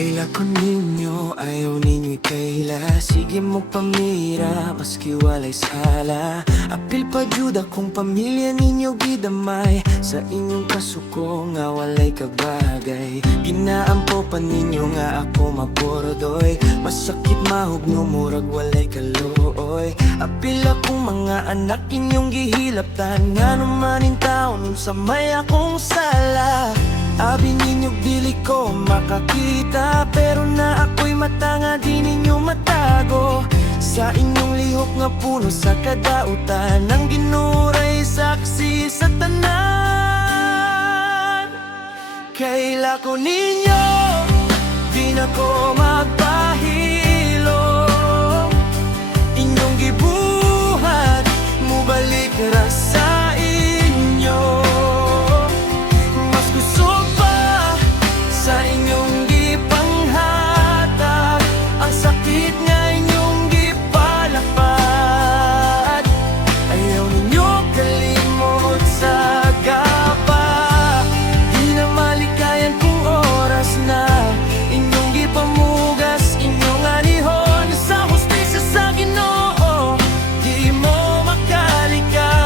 Kaila ko ninyo, ayaw ninyo'y kaila. Sige mo pamira, maski walay sala. Apil pa juda kung pamilya ninyo gidamay. Sa inyong kasuko nga walay kabagay. Ginaampo pa ninyo nga ako mabordoy. Masakit mahugno murag walay kaluoy. Apil akong mga anak inyong gihilaptan. Nga naman in taon sa may akong sala. Abi ninyo dili ko makakita, pero na ako'y matanga di ninyo matago. Sa inyong lihok nga puno sa kadautan, ang ginuray saksi sa tanan. Kaila ko ninyo, di na ko magpahilo. Inyong gibuhat, mubalik ra sa inyo. Mas gusto sa inyong gipanghatag, ang sakit nga inyong gipalapad. Ayaw ninyo kalimot sa gapa. Di na malikayan kung oras na inyong gipamugas, inyong anihon sa hustisya sa Ginoo. Di mo makalikay.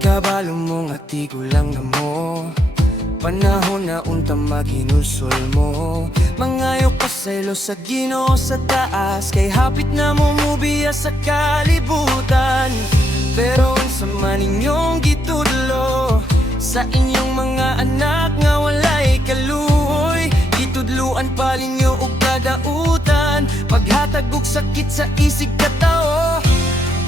Kabalo mo nga tigo lang na mo, panahon na unta maghinusol mo. Mangayo ka selo sa Ginoo sa taas, kay hapit na mo mubiya sa kalibutan. Pero unsa man inyong gitudlo sa inyong mga anak nga walay kaluoy, gitudluan pa linyo og kadautan. Paghatag og sakit sa isig katao,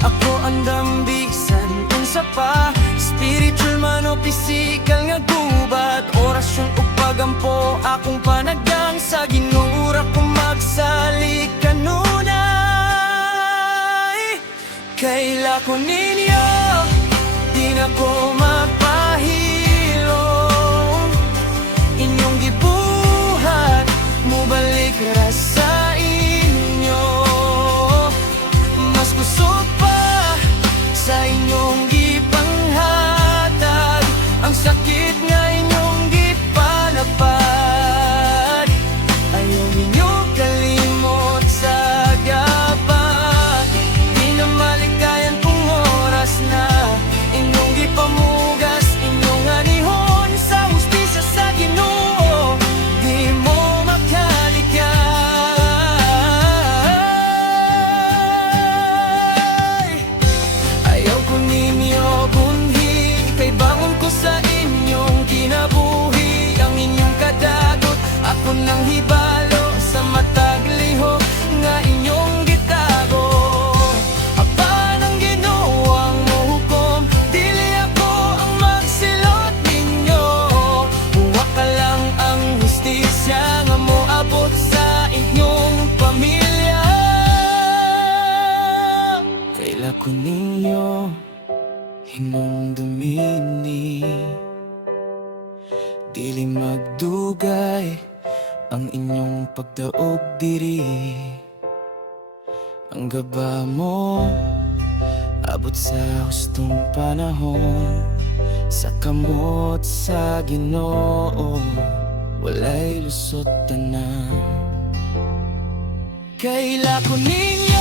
ako ang dambisan unsa pa. Spiritual man o physical nga gubat, orasyon o pagampo akong panagang sa ginura kong magsalik kanunay. Kaila ko ninyo, di na ko magpahilo. Inyong gibuhat, mubalik ra sa inyo. Mas gusto pa sa inyong gipanghatag, ang sakit nga inyong gipalapad. Ayaw ninyo kalimot sa gapa. Di na malikayan kung oras na inyong gipamugas, inyong anihon sa hustisya sa Ginoo. Di mo makalikay. Ayaw ko ninyo bunhi, kay bangon ko sa inyong kinabuhi. Ang inyong kadagot, ako nang hibalo sa matag lihok nga inyong gitago. Apa nang ginawang muhukom, dili ako ang magsilot ninyo. Huwag ka lang ang hustisya nga moabot sa inyong pamilya. Kaila ko ninyo hinumdumini, dili magdugay ang inyong pagdaog diri. Ang gaba mo abot sa hustong panahon, sa kamot sa Ginoo walay lusot tanan. Kaila ko ninyo,